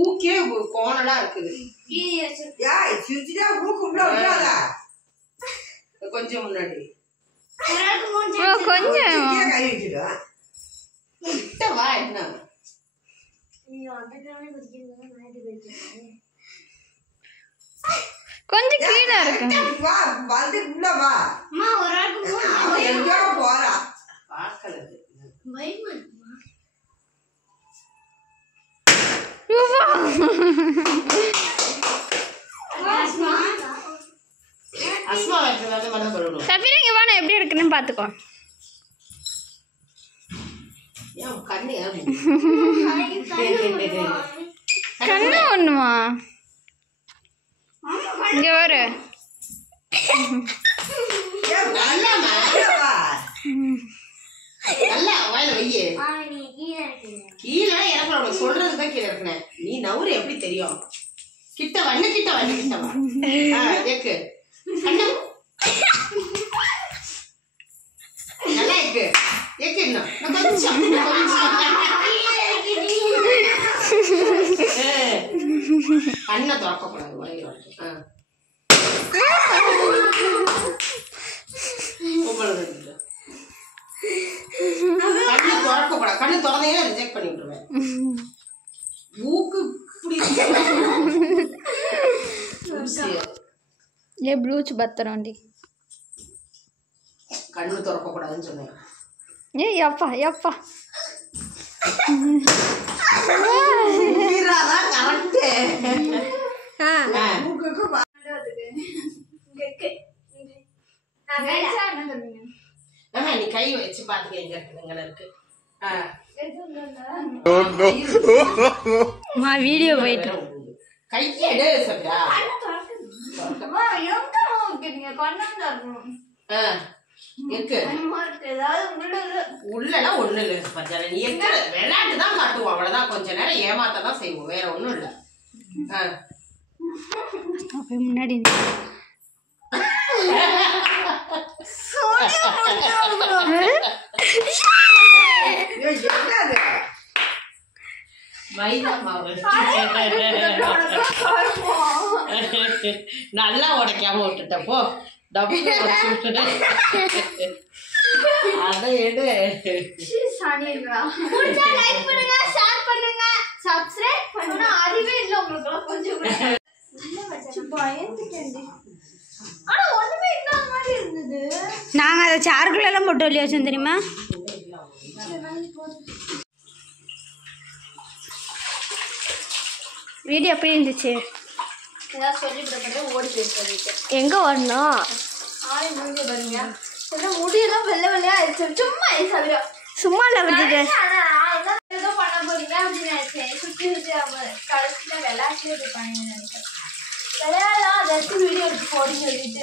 ஊக்கே கோணலா இருக்குது. கொஞ்சம் முன்னாடி கொஞ்சம் வா. என்ன கொஞ்சம் கீழே இருக்கு. சஃபீரா இங்க வா, நான் எப்படி எடுக்கணும்னு பாத்துக்கோ. கண்ணு ஒண்ணுமா இங்க வரு. கீழே இறக்குற சொல்றதுதான் கீழே இறக்குனேன். நீ நவுறு எப்படி தெரியும்? கிட்ட வண்ணு கிட்ட வண்ணு கிட்ட எக்கு கண்ணு நல்லா இருக்கு. எக்கு இன்னும் கண்ணை திறக்கக்கூடாது. கண்ணு திறக்கக்கூடாது. கண்ணு திறந்தே ரிஜெக்ட் பண்ணி விட்டுருவேன். மூக்கு ये ब्लूच बत्तरोंडी கண்ணு திறக்க கூடாதுன்னு சொன்னேன். ஏ யப்பா யப்பா மீராதா கரெக்ட். மூக்குக்கு நீ கை வச்சு பாத்துக்க எங்க இருக்கு. வீடியோ போயிட்டு கையெடு சப்ரா. உள்ளலாம் ஒண்ணு இல்ல. நீ விளையாட்டு தான் காட்டுவோம், அவ்வளவுதான். கொஞ்ச நேரம் ஏமாத்தான் செய்வோம், வேற ஒண்ணும் இல்ல. முன்னாடி மைதா மாவு நல்லா உடைக்காம விட்டுட்டப்போ அதை எடு. நாங்க அதை சாருக்குள்ள எல்லாம் போட்டு வெளியே வச்சோம் தெரியுமா? வீடியோ எப்படி இருந்துச்சு? எங்க வரணும்? முடியெல்லாம் வெள்ளை வெள்ளையா ஆயிடுச்சு. சும்மா சும்மா இல்ல விஜய் ஏதோ பண்ண போறீங்க அப்படின்னு நினைச்சேன். சுத்தி சுத்தி கடைசியில விளையாட்டுல இது பண்ணி நினைச்சேன். விளையாடலாம், அதை வீடியோ எடுத்து போடுன்னு சொல்லிட்டு